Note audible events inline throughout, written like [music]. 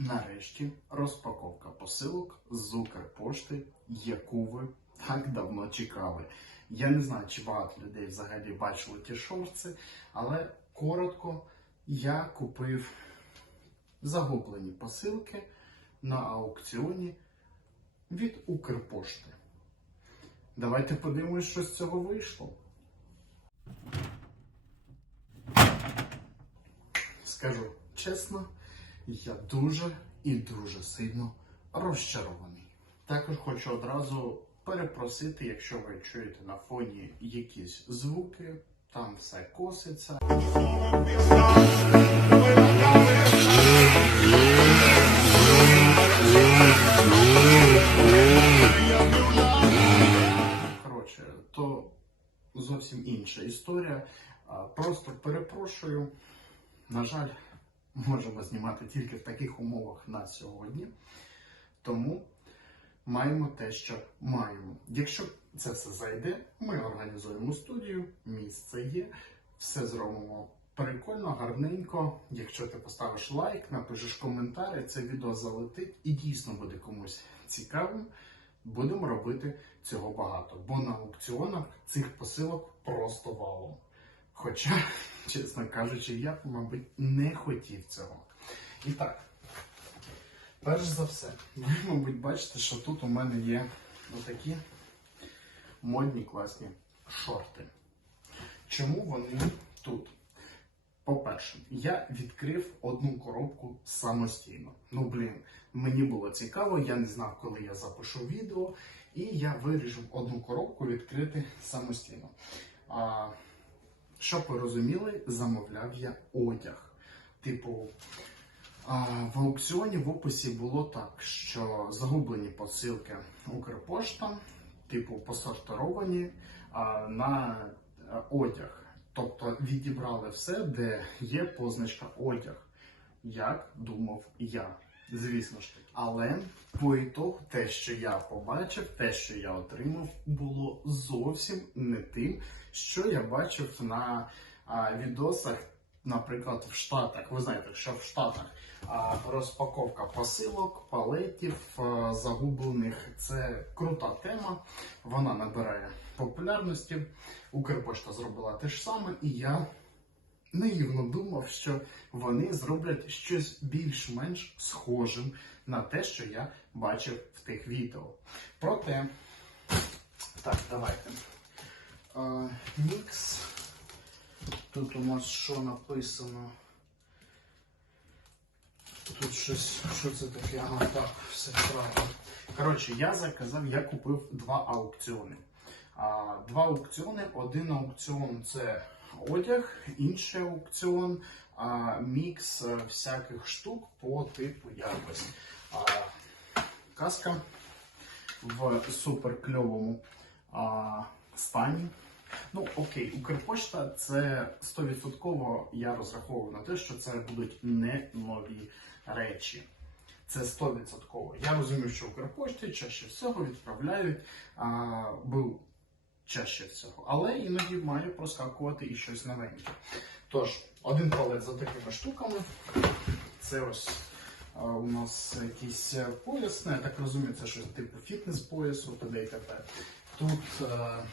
Нарешті розпаковка посилок з Укрпошти, яку ви так давно чекали. Я не знаю, чи багато людей взагалі бачили ті шорти, але коротко я купив загублені посилки на аукціоні від Укрпошти. Давайте подивимось, що з цього вийшло. Скажу чесно, я дуже і дуже сильно розчарований. Також хочу одразу перепросити, якщо ви чуєте на фоні якісь звуки, там все коситься. Коротше, то зовсім інша історія. Просто перепрошую. На жаль, можемо знімати тільки в таких умовах на сьогодні. Тому маємо те, що маємо. Якщо це все зайде, ми організуємо студію, місце є, все зробимо прикольно, гарненько. Якщо ти поставиш лайк, напишеш коментар, це відео залетить і дійсно буде комусь цікавим. Будемо робити цього багато, бо на аукціонах цих посилок просто валом. Хоча, чесно кажучи, я б, мабуть, не хотів цього. І так, перш за все, ви, мабуть, бачите, що тут у мене є отакі модні класні шорти. Чому вони тут? По-перше, я відкрив одну коробку самостійно. Ну, блін, мені було цікаво, я не знав, коли я запишу відео, і я вирішив одну коробку відкрити самостійно. А, щоб ви розуміли, замовляв я одяг. Типу, в аукціоні в описі було так, що загублені посилки Укрпошта, типу посортировані на одяг. Тобто відібрали все, де є позначка одяг, як думав я. Звісно ж таки. Але по ітогу те, що я побачив, те, що я отримав, було зовсім не тим, що я бачив на а, відосах, наприклад, в Штатах. Ви знаєте, що в Штатах а, розпаковка посилок, палетів а, загублених це крута тема. Вона набирає популярності. Укрпошта зробила те ж саме, і я наївно думав, що вони зроблять щось більш-менш схожим на те, що я бачив в тих відео. Проте, так, давайте. Мікс. Тут у нас що написано? Тут щось, що це таке? Ага, так, все правильно. Коротше, я заказав, я купив два аукціони. А, Два аукціони. Один аукціон це одяг, інший аукціон а, мікс е, всяких штук по типу якось. А, Каска в супер кльовому а, стані. Ну, окей, Укрпошта це 100% я розраховую на те, що це будуть не нові речі. Це 100%. Я розумію, що Укрпошти чаще всього відправляють а, був чаще всього, але іноді має проскакувати і щось новеньке. Тож, один палет за такими штуками. Це ось а, у нас якийсь е, пояс, ну, я так розумію, це щось типу фітнес-поясу, т.д. і т.п. Тут е,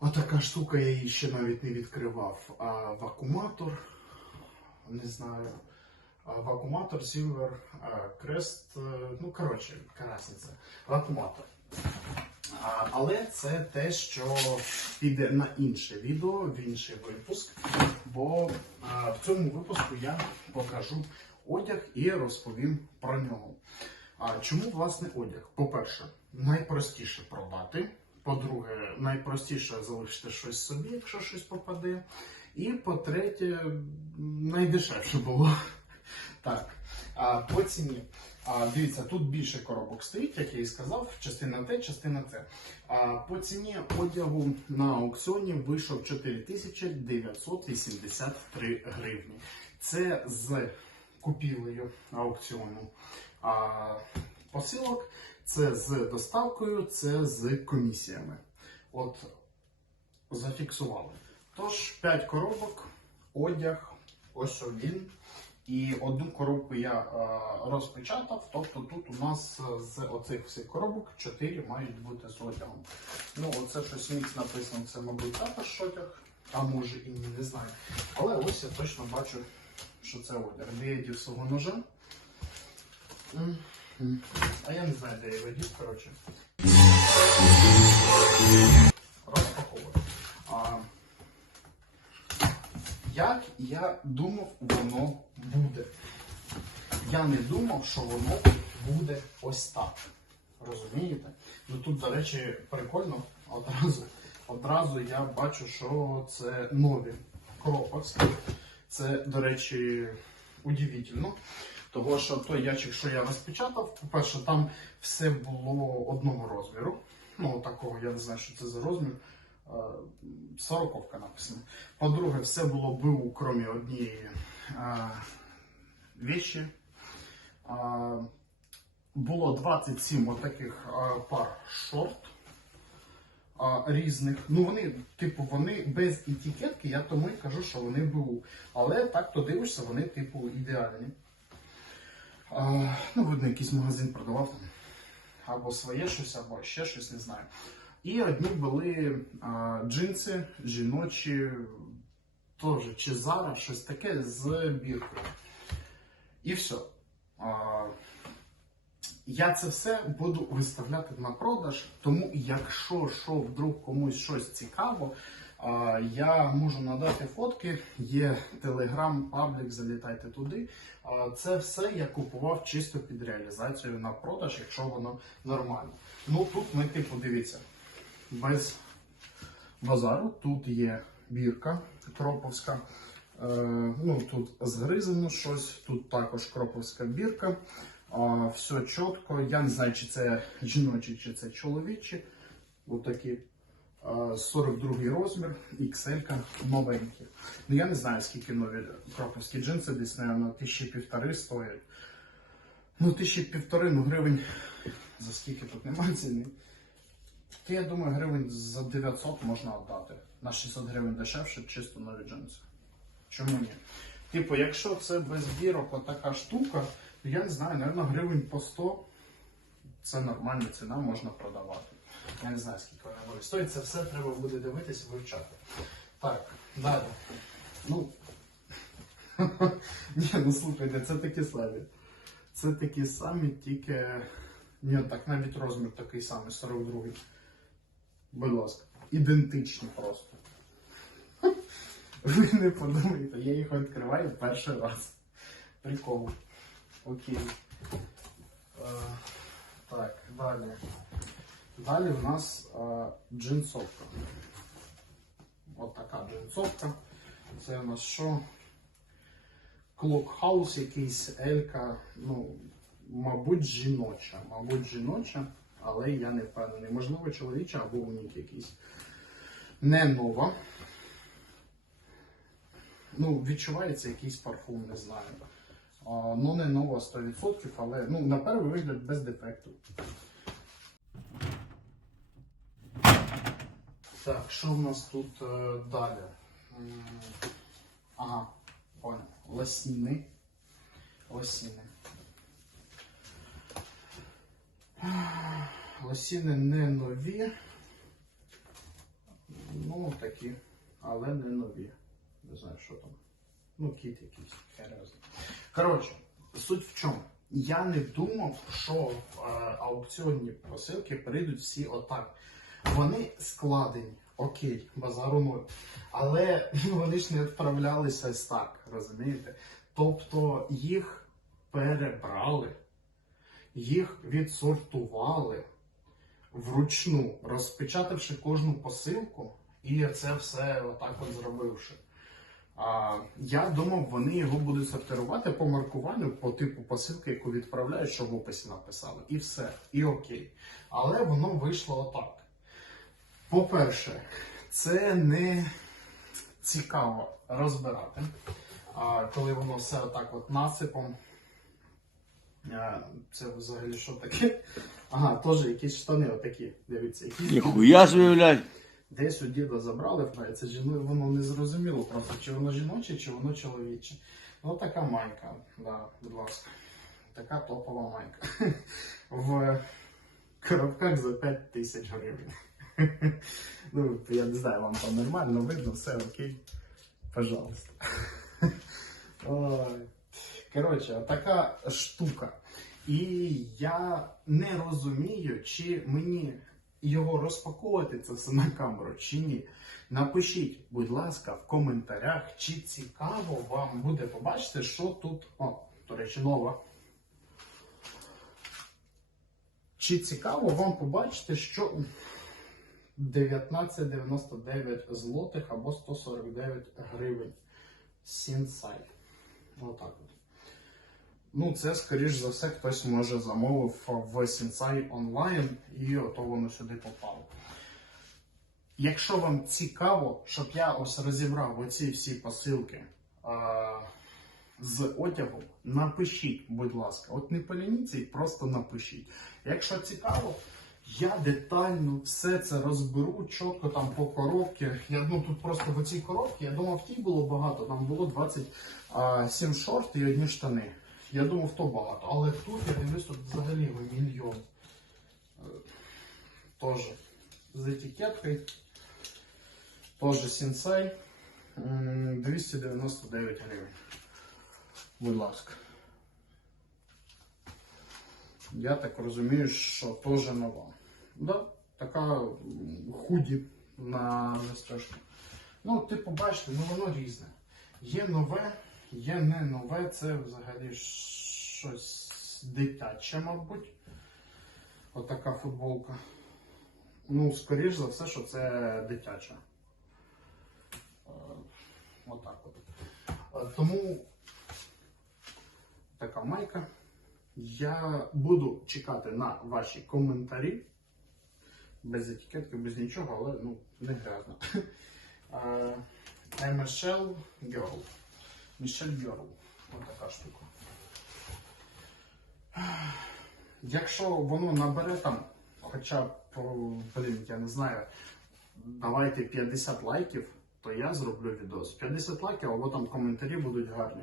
отака штука, я її ще навіть не відкривав. А, вакууматор, не знаю. а, Вакууматор, Silver, Crest, е, ну коротше, яка разниця. Вакууматор. Але це те, що піде на інше відео, в інший випуск. Бо в цьому випуску я покажу одяг і розповім про нього. Чому власне одяг? По-перше, найпростіше продати. По-друге, найпростіше залишити щось собі, якщо щось попаде. І по-третє, найдешевше було. Так, по ціні. А, дивіться, тут більше коробок стоїть, як я і сказав, частина Т, частина С. По ціні одягу на аукціоні вийшов 4983 гривні. Це з купівлею аукціону а, посилок, це з доставкою, це з комісіями. От зафіксували. Тож 5 коробок, одяг, ось він. І одну коробку я е, розпечатав, тобто тут у нас е, з оцих всіх коробок 4 мають бути з одягом. Ну, оце щось мікс написано, це, мабуть, також одяг, а може і не знаю. Але ось я точно бачу, що це одяг. Де я дів свого ножа. А я не знаю, де я його дів, коротше. Розпаковую. Як я думав, воно буде. Я не думав, що воно буде ось так. Розумієте? Ну тут, до речі, прикольно. Одразу, одразу я бачу, що це нові кроповські. Це, до речі, удивительно. Того, що той ящик, що я розпечатав, по-перше, там все було одного розміру. Ну, такого, я не знаю, що це за розмір. Е, Сороковка написано. По-друге, все було БУ, крім однієї е. Е, було 27 отаких пар шорт різних. Ну вони, типу, вони без етикетки, я тому і кажу, що вони БУ. Але так то дивишся, вони, типу, ідеальні. Ну, видно, якийсь магазин продавав. Або своє щось, або ще щось, не знаю. І одні були а, джинси жіночі, теж чи Zara, щось таке з біркою. І все. А, я це все буду виставляти на продаж, тому якщо що вдруг комусь щось цікаво, а, я можу надати фотки, є телеграм, паблік, залітайте туди. А, Це все я купував чисто під реалізацію на продаж, якщо воно нормально. Ну тут ми типу дивіться, без базару, тут є бірка кроповська. Е, ну, тут згризано щось, тут також кроповська бірка. А, все чітко. Я не знаю, чи це жіночі, чи це чоловічі. Отакі. А, 42 розмір, XL новенькі. Ну я не знаю, скільки нові кроповські джинси, десь, мабуть, тисячі півтори стоять. Ну, тисячі півтори, ну гривень. За скільки тут немає ціни. То я думаю, гривень за 900 можна віддати. На 600 гривень дешевше, чисто нові джинси. Чому ні? Типу, якщо це без бірок отака штука, то я не знаю, напевно, гривень по 100 це нормальна ціна, можна продавати. Я не знаю, скільки вона буде стоїть. Це все треба буде дивитися, вивчати. Так, далі. Ну. [laughs] Ні, ну слухайте, це такі самі. Це такі самі, тільки. Ні, так навіть розмір такий самий, 42. Будь ласка. Ідентичні просто. Ви не подумайте, я їх відкриваю перший раз. Прикол. Окей. Е, так, далі. Далі в нас е, джинсовка. От така джинсовка. Це у нас що? Клокхаус якийсь, Елька, ну, мабуть, жіноча. Мабуть, жіноча, але я не впевнений. Можливо, чоловіча або унік якийсь. Не нова. Ну, відчувається якийсь парфум, не знаю. А, ну, не нова 100%, але ну, на перший вигляд без дефекту. Так, що в нас тут е, далі? Ага, понял. Лосіни. Лосіни. Лосіни не нові. Ну, такі, але не нові. Не знаю, що там. Ну, кіт якийсь. Коротше, суть в чому? Я не думав, що е, аукціонні посилки прийдуть всі отак. Вони складені, окей, базару ноль. Але ну, вони ж не відправлялися так, розумієте? Тобто їх перебрали, їх відсортували вручну, розпечатавши кожну посилку, і це все отак от зробивши. А, я думав, вони його будуть сортувати по маркуванню, по типу посилки, яку відправляють, що в описі написали. І все, і окей. Але воно вийшло отак. По-перше, це не цікаво розбирати. А коли воно все отак от насипом. А, Це взагалі що таке? Ага, теж якісь штани отакі. Дивіться, які. Ніхуя блядь. Десь у діда забрали, це жіно, воно не зрозуміло просто, чи воно жіноче, чи воно чоловіче. Ну, така майка, да, будь ласка. Така топова майка. [laughs] В коробках за 5 тисяч гривень. [laughs] Ну, я не знаю, вам там нормально видно, все окей. Пожалуйста. [laughs] Ой. Коротше, така штука. І я не розумію, чи мені його розпаковувати це все на камеру, чи ні. Напишіть, будь ласка, в коментарях, чи цікаво вам буде побачити, що тут. О, до речі, нова. Чи цікаво вам побачити, що 19,99 злотих або 149 гривень. Сінсай. Отак от. Ну, це, скоріш за все, хтось може замовив в Сінсай онлайн і ото воно сюди попало. Якщо вам цікаво, щоб я ось розібрав оці всі посилки а, з одягом, напишіть, будь ласка. От не полініться просто напишіть. Якщо цікаво, я детально все це розберу, чітко там по коробці. Я ну тут просто в цій коробці, я думав, в тій було багато, там було 27 шорт і одні штани. Я думав, то багато. Але тут я дивлюсь, взагалі мільйон. Тоже з етикеткою. Тоже сінсей. 299 гривень. Будь ласка. Я так розумію, що теж нова. Да, така худі на застежку. Ну, типу, бачите, ну воно різне. Є нове, є не нове, це взагалі щось дитяче, мабуть. Отака футболка. Ну, скоріш за все, що це дитяча. Е, Отак от. Е, Тому така майка. Я буду чекати на ваші коментарі. Без етикетки, без нічого, але ну, не грязно. Е, I'm Girl. Girl. Ось така штука. Якщо воно набере там хоча б, блін, я не знаю, давайте 50 лайків, то я зроблю відос. 50 лайків, або там коментарі будуть гарні.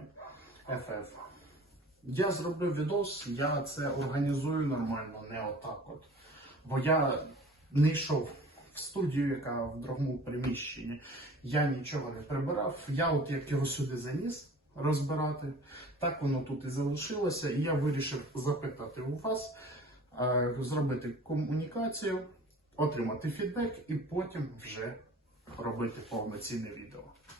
FF. Я зроблю відос, я це організую нормально, не отак от. Бо я не йшов в студію, яка в другому приміщенні. Я нічого не прибирав. Я от як його сюди заніс розбирати, так воно тут і залишилося. І я вирішив запитати у вас, е, зробити комунікацію, отримати фідбек і потім вже робити повноцінне відео.